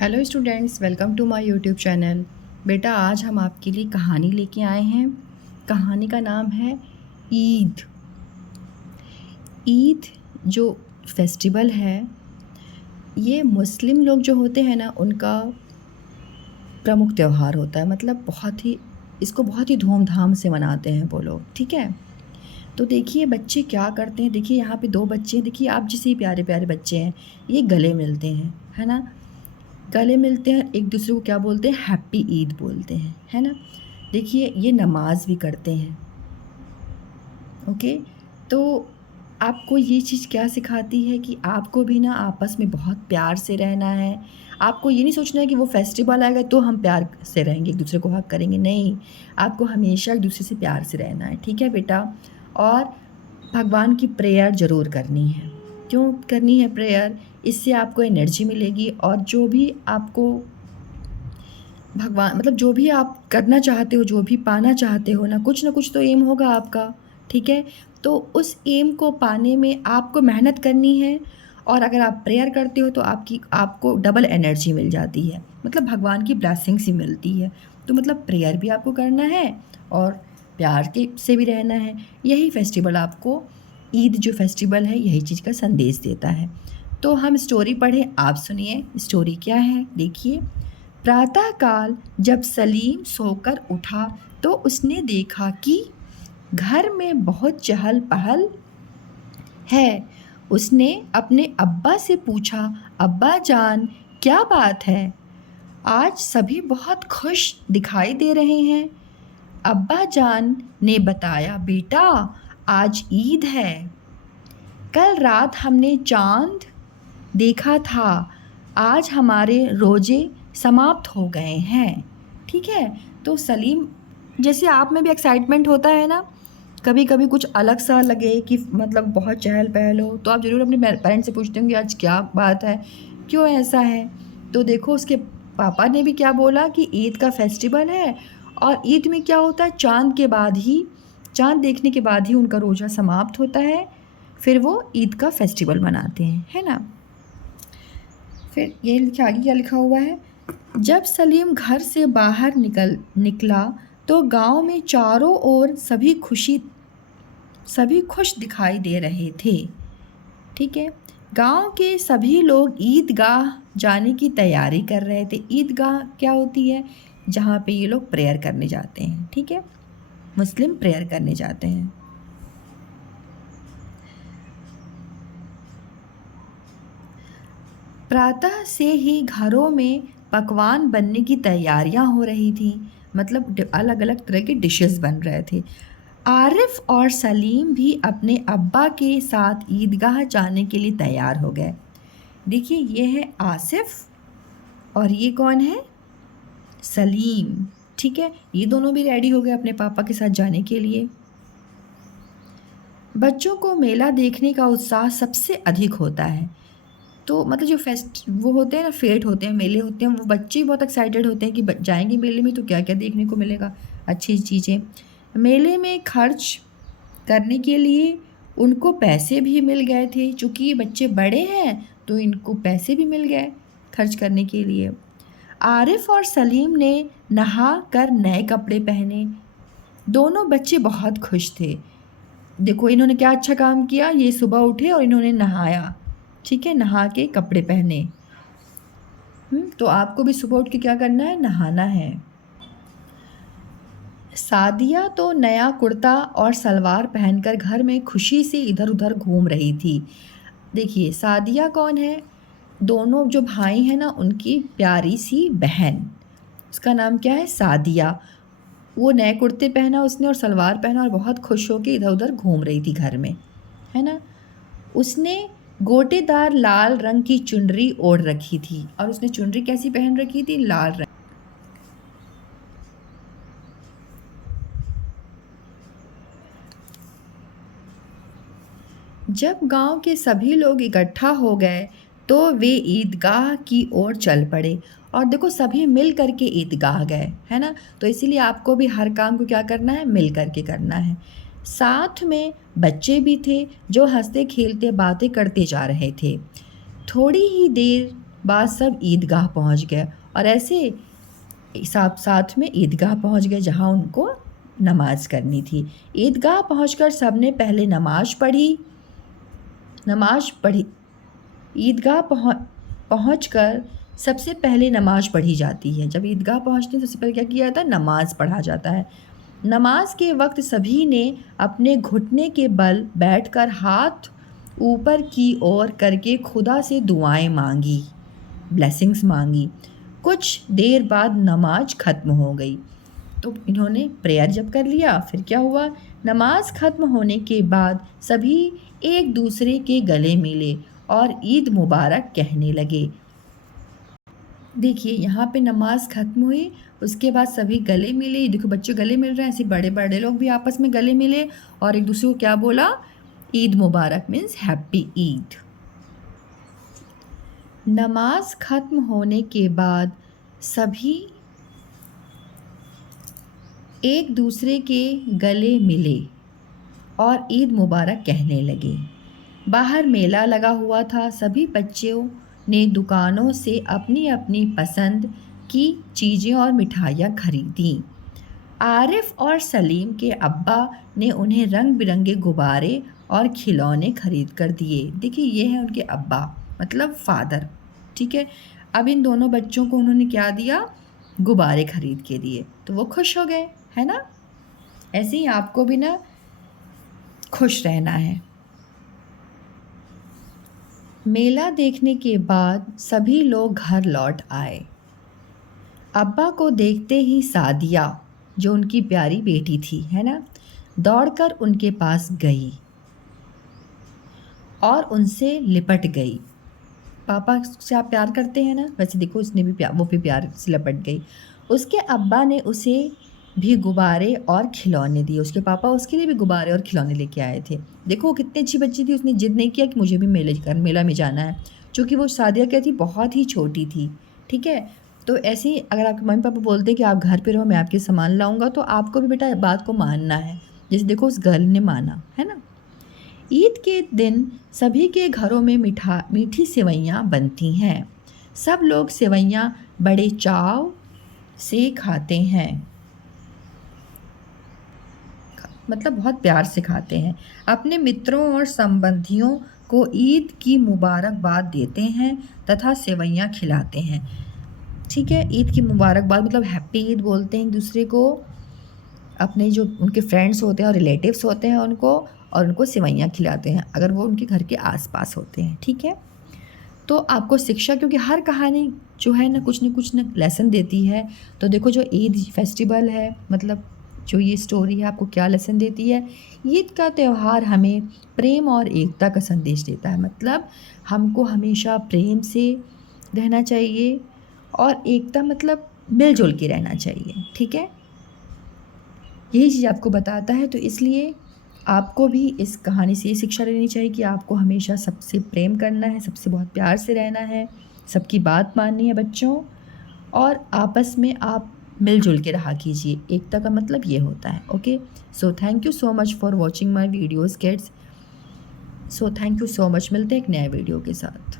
Hello students, welcome to my YouTube channel. बेटा, आज हम आपके लिए कहानी लेके आए हैं। कहानी का नाम है ईद। ईद जो फेस्टिवल है, ये मुस्लिम लोग जो होते हैं ना, उनका प्रमुख त्यौहार होता है। मतलब इसको बहुत ही धूमधाम से मनाते हैं वो लोग। ठीक है, तो देखिए बच्चे क्या करते हैं। देखिए यहाँ पे दो बच्चे हैं, देखिए आप जैसे ही प्यारे प्यारे बच्चे हैं, ये गले मिलते हैं, है ना। गले मिलते हैं, एक दूसरे को क्या बोलते हैं, हैप्पी ईद बोलते हैं, है ना। देखिए ये नमाज भी करते हैं। ओके, तो आपको ये चीज़ क्या सिखाती है कि आपको भी ना आपस में बहुत प्यार से रहना है। आपको ये नहीं सोचना है कि वो फेस्टिवल आएगा तो हम प्यार से रहेंगे, एक दूसरे को हक करेंगे। नहीं, आपको हमेशा एक दूसरे से प्यार से रहना है। ठीक है बेटा। और भगवान की प्रेयर ज़रूर करनी है। क्यों करनी है प्रेयर? इससे आपको एनर्जी मिलेगी, और जो भी आपको भगवान मतलब जो भी आप करना चाहते हो, जो भी पाना चाहते हो ना कुछ तो एम होगा आपका। ठीक है, तो उस एम को पाने में आपको मेहनत करनी है। और अगर आप प्रेयर करते हो तो आपको डबल एनर्जी मिल जाती है, मतलब भगवान की ब्लेसिंग्स ही मिलती है। तो मतलब प्रेयर भी आपको करना है और प्यार के से भी रहना है। यही फेस्टिवल आपको, ईद जो फेस्टिवल है, यही चीज़ का संदेश देता है। तो हम स्टोरी पढ़ें, आप सुनिए स्टोरी क्या है। देखिए, प्रातःकाल जब सलीम सोकर उठा तो उसने देखा कि घर में बहुत चहल पहल है। उसने अपने अब्बा से पूछा, अब्बा जान, क्या बात है? आज सभी बहुत खुश दिखाई दे रहे हैं। अब्बा जान ने बताया, बेटा आज ईद है। कल रात हमने चांद देखा था। आज हमारे रोजे समाप्त हो गए हैं। ठीक है, तो सलीम, जैसे आप में भी एक्साइटमेंट होता है ना, कभी कभी कुछ अलग सा लगे कि मतलब बहुत चहल पहल हो, तो आप ज़रूर अपने पेरेंट्स से पूछते होंगे आज क्या बात है, क्यों ऐसा है। तो देखो उसके पापा ने भी क्या बोला कि ईद का फेस्टिवल है, और ईद में क्या होता है, चांद देखने के बाद ही उनका रोज़ा समाप्त होता है। फिर वो ईद का फेस्टिवल मनाते हैं, है ना। फिर ये लिखा, आगे क्या लिखा हुआ है, जब सलीम घर से बाहर निकला तो गांव में चारों ओर सभी खुश दिखाई दे रहे थे। ठीक है, गांव के सभी लोग ईदगाह जाने की तैयारी कर रहे थे। ईदगाह क्या होती है? जहाँ पे ये लोग प्रेयर करने जाते हैं। ठीक है, मुस्लिम प्रेयर करने जाते हैं। प्रातः से ही घरों में पकवान बनने की तैयारियां हो रही थी। मतलब अलग अलग तरह के डिशेस बन रहे थे। आरिफ और सलीम भी अपने अब्बा के साथ ईदगाह जाने के लिए तैयार हो गए। देखिए ये है आसिफ, और ये कौन है? सलीम। ठीक है, ये दोनों भी रेडी हो गए अपने पापा के साथ जाने के लिए। बच्चों को मेला देखने का उत्साह सबसे अधिक होता है। तो मतलब जो वो होते हैं ना, फेट होते हैं, मेले होते हैं, वो बच्चे ही बहुत एक्साइटेड होते हैं कि जाएंगे मेले में तो क्या क्या देखने को मिलेगा, अच्छी चीज़ें। मेले में खर्च करने के लिए उनको पैसे भी मिल गए थे। चूँकि ये बच्चे बड़े हैं तो इनको पैसे भी मिल गए खर्च करने के लिए। आरिफ और सलीम ने नहा कर नए कपड़े पहने। दोनों बच्चे बहुत खुश थे। देखो इन्होंने क्या अच्छा काम किया, ये सुबह उठे और इन्होंने नहाया। ठीक है, नहा के कपड़े पहने। तो आपको भी सुबह उठ के क्या करना है, नहाना है। सादिया तो नया कुर्ता और सलवार पहनकर घर में खुशी से इधर उधर घूम रही थी। देखिए सादिया कौन है? दोनों जो भाई हैं ना, उनकी प्यारी सी बहन, उसका नाम क्या है, सादिया। वो नए कुर्ते पहना उसने और सलवार पहना और बहुत खुश होकर इधर उधर घूम रही थी घर में, है ना। उसने गोटेदार लाल रंग की चुनरी ओढ़ रखी थी, और उसने चुनरी कैसी पहन रखी थी, लाल रंग। जब गांव के सभी लोग इकट्ठा हो गए तो वे ईदगाह की ओर चल पड़े। और देखो सभी मिल करके ईदगाह गए, है ना। तो इसीलिए आपको भी हर काम को क्या करना है, मिल करके करना है। साथ में बच्चे भी थे जो हंसते खेलते बातें करते जा रहे थे। थोड़ी ही देर बाद सब ईदगाह पहुंच गए और ऐसे साथ में ईदगाह पहुंच गए जहां उनको नमाज करनी थी। ईदगाह पहुंचकर सबने पहले नमाज पढ़ी। ईदगाह पहुंचकर सबसे पहले नमाज पढ़ी जाती है। जब ईदगाह पहुंचते हैं सबसे पहले क्या किया जाता है? नमाज पढ़ा जाता है। नमाज के वक्त सभी ने अपने घुटने के बल बैठकर हाथ ऊपर की ओर करके खुदा से दुआएं मांगी, ब्लेसिंग्स मांगी। कुछ देर बाद नमाज ख़त्म हो गई। तो इन्होंने प्रेयर जब कर लिया, फिर क्या हुआ? नमाज ख़त्म होने के बाद सभी एक दूसरे के गले मिले और ईद मुबारक कहने लगे। देखिए यहाँ पे नमाज ख़त्म हुई, उसके बाद सभी गले मिले। देखो बच्चे गले मिल रहे हैं, ऐसे बड़े बड़े लोग भी आपस में गले मिले और एक दूसरे को क्या बोला? ईद मुबारक मीन्स हैप्पी ईद। नमाज ख़त्म होने के बाद सभी एक दूसरे के गले मिले और ईद मुबारक कहने लगे। बाहर मेला लगा हुआ था। सभी बच्चों ने दुकानों से अपनी अपनी पसंद की चीज़ें और मिठाइयाँ खरीदी। आरिफ और सलीम के अब्बा ने उन्हें रंग बिरंगे गुब्बारे और खिलौने खरीद कर दिए। देखिए ये हैं उनके अब्बा, मतलब फादर, ठीक है। अब इन दोनों बच्चों को उन्होंने क्या दिया? गुब्बारे खरीद के दिए, तो वो खुश हो गए, है ना। ऐसे ही आपको भी ना खुश रहना है। मेला देखने के बाद सभी लोग घर लौट आए। अब्बा को देखते ही सादिया, जो उनकी प्यारी बेटी थी, है ना, दौड़कर उनके पास गई और उनसे लिपट गई। पापा से आप प्यार करते हैं ना, वैसे देखो उसने भी वो भी प्यार से लिपट गई। उसके अब्बा ने उसे भी गुब्बारे और खिलौने दिए। उसके पापा उसके लिए भी गुब्बारे और खिलौने लेके आए थे। देखो वो कितनी अच्छी बच्ची थी, उसने जिद नहीं किया कि मुझे भी मेला में जाना है, क्योंकि वो सादिया क्या थी, बहुत ही छोटी थी, ठीक है। तो ऐसे ही अगर आपके मम्मी पापा बोलते हैं कि आप घर पे रहो, मैं आपके सामान लाऊंगा, तो आपको भी बेटा बात को मानना है, जैसे देखो उस गर्ल ने माना, है ना। ईद के दिन सभी के घरों में मीठी सेवइयाँ बनती हैं। सब लोग सेवइयाँ बड़े चाव से खाते हैं, मतलब बहुत प्यार से खाते हैं। अपने मित्रों और संबंधियों को ईद की मुबारकबाद देते हैं तथा सेवइयाँ खिलाते हैं, ठीक है। ईद की मुबारकबाद मतलब हैप्पी ईद बोलते हैं एक दूसरे को, अपने जो उनके फ्रेंड्स होते हैं और रिलेटिव्स होते हैं उनको, और उनको सेवइयाँ खिलाते हैं अगर वो उनके घर के आसपास होते हैं, ठीक है। तो आपको शिक्षा, क्योंकि हर कहानी जो है ना कुछ न लेसन देती है। तो देखो जो ईद फेस्टिवल है, मतलब जो ये स्टोरी है, आपको क्या लेसन देती है? ईद का त्यौहार हमें प्रेम और एकता का संदेश देता है। मतलब हमको हमेशा प्रेम से रहना चाहिए और एकता मतलब मिलजुल के रहना चाहिए, ठीक है। यही चीज़ आपको बताता है। तो इसलिए आपको भी इस कहानी से ये शिक्षा लेनी चाहिए कि आपको हमेशा सबसे प्रेम करना है, सबसे बहुत प्यार से रहना है, सबकी बात माननी है बच्चों, और आपस में आप मिलजुल के रहा कीजिए। एकता का मतलब ये होता है। Okay, so thank you so much for watching my videos kids. So thank you so much. मिलते हैं एक नए वीडियो के साथ।